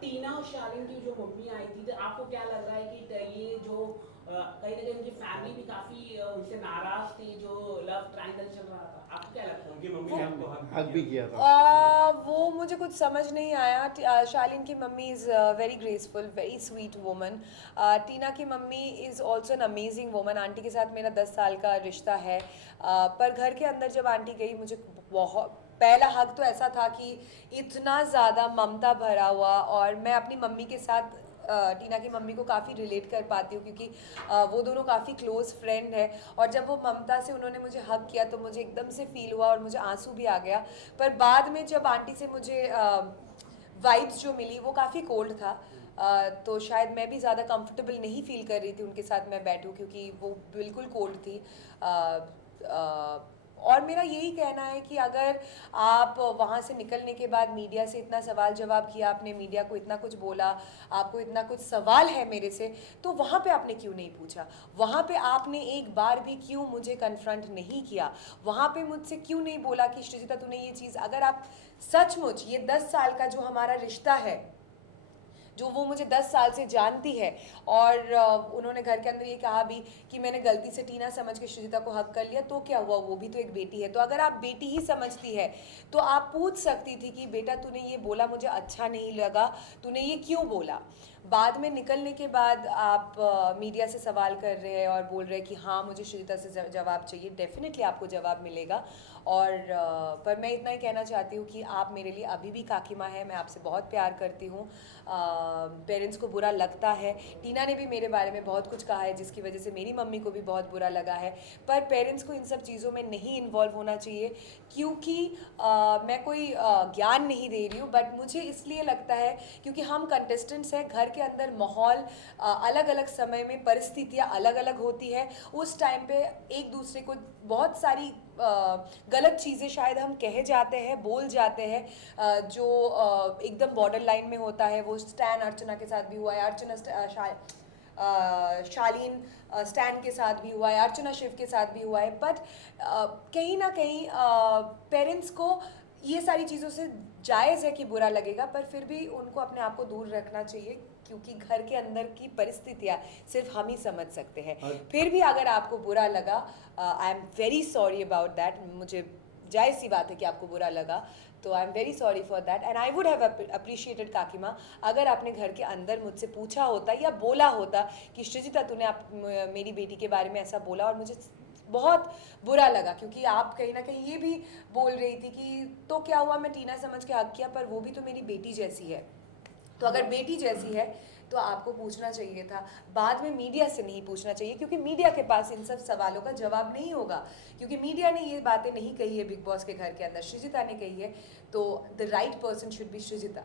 टीना और शालीन की जो मम्मी आई थी, तो आपको क्या लग रहा है कि ये जो कहीं ना कहीं उनकी फैमिली भी काफी उनसे नाराज थी, जो लव ट्रायंगल चल रहा था, आपको क्या लगता है? उनकी मम्मी वो ने आपको हक भी हक किया भी था। किया था। वो मुझे कुछ समझ नहीं आया। शालीन की mummy is very graceful, very sweet woman. Tina की mummy is also an amazing woman. Aunty के साथ मेरा 10 साल का रिश्ता है। पर घर के अंदर जब आंटी गई, मुझे बहुत पहला हक तो ऐसा था कि इतना ज़्यादा ममता भरा हुआ, और मैं अपनी मम्मी के साथ टीना की मम्मी को काफ़ी रिलेट कर पाती हूँ, क्योंकि वो दोनों काफ़ी क्लोज फ्रेंड है। और जब वो ममता से उन्होंने मुझे हक किया तो मुझे एकदम से फील हुआ और मुझे आंसू भी आ गया। पर बाद में जब आंटी से मुझे वाइब्स जो मिली वो काफ़ी कोल्ड था। तो शायद मैं भी ज़्यादा कंफर्टेबल नहीं फील कर रही थी उनके साथ मैं बैठूं, क्योंकि वो बिल्कुल कोल्ड थी। और मेरा यही कहना है कि अगर आप वहाँ से निकलने के बाद मीडिया से इतना सवाल जवाब किया, आपने मीडिया को इतना कुछ बोला, आपको इतना कुछ सवाल है मेरे से, तो वहाँ पे आपने क्यों नहीं पूछा? वहाँ पे आपने एक बार भी क्यों मुझे कन्फ्रंट नहीं किया? वहाँ पे मुझसे क्यों नहीं बोला कि श्रीजिता तूने ये चीज़, अगर आप सचमुच ये 10 साल का जो हमारा रिश्ता है, जो वो मुझे 10 साल से जानती है, और उन्होंने घर के अंदर ये कहा भी कि मैंने गलती से टीना समझ के श्रुजिता को हक कर लिया, तो क्या हुआ, वो भी तो एक बेटी है। तो अगर आप बेटी ही समझती है तो आप पूछ सकती थी कि बेटा तूने ये बोला मुझे अच्छा नहीं लगा, तूने ये क्यों बोला? बाद में निकलने के बाद आप मीडिया से सवाल कर रहे हैं और बोल रहे हैं कि हाँ मुझे श्रुजिता से जवाब चाहिए। डेफिनेटली आपको जवाब मिलेगा। और पर मैं इतना ही कहना चाहती हूँ कि आप मेरे लिए अभी भी काकी माँ है, मैं आपसे बहुत प्यार करती हूँ। पेरेंट्स को बुरा लगता है, टीना ने भी मेरे बारे में बहुत कुछ कहा है जिसकी वजह से मेरी मम्मी को भी बहुत बुरा लगा है, पर पेरेंट्स को इन सब चीज़ों में नहीं इन्वॉल्व होना चाहिए, क्योंकि मैं कोई ज्ञान नहीं दे रही हूँ, बट मुझे इसलिए लगता है क्योंकि हम कंटेस्टेंट्स हैं, घर के अंदर माहौल अलग अलग समय में परिस्थितियाँ अलग अलग होती है। उस टाइम पे एक दूसरे को बहुत सारी गलत चीज़ें शायद हम कहे जाते हैं, बोल जाते हैं, जो एकदम बॉर्डर लाइन में होता है। वो स्टैन अर्चना के साथ भी हुआ है, शालीन स्टैन के साथ भी हुआ है, अर्चना शिव के साथ भी हुआ है। बट कहीं ना कहीं पेरेंट्स को ये सारी चीज़ों से जायज़ है कि बुरा लगेगा, पर फिर भी उनको अपने आप को दूर रखना चाहिए, क्योंकि घर के अंदर की परिस्थितियाँ सिर्फ हम ही समझ सकते हैं। फिर भी अगर आपको बुरा लगा, I am very sorry about that. मुझे जायज़ सी बात है कि आपको बुरा लगा, तो I am very sorry for that, and I would have appreciated काकी माँ अगर आपने घर के अंदर मुझसे पूछा होता या बोला होता कि श्रीजिता तूने मेरी बेटी के बारे में ऐसा बोला, और मुझे बहुत बुरा लगा, क्योंकि आप कहीं ना कहीं ये भी बोल रही थी कि तो क्या हुआ, मैं टीना समझ के हक किया, पर वो भी तो मेरी बेटी जैसी है। तो अगर बेटी जैसी है तो आपको पूछना चाहिए था, बाद में मीडिया से नहीं पूछना चाहिए, क्योंकि मीडिया के पास इन सब सवालों का जवाब नहीं होगा, क्योंकि मीडिया ने ये बातें नहीं कही है बिग बॉस के घर के अंदर, श्रीजिता ने कही है। तो the right person should be Sreejita.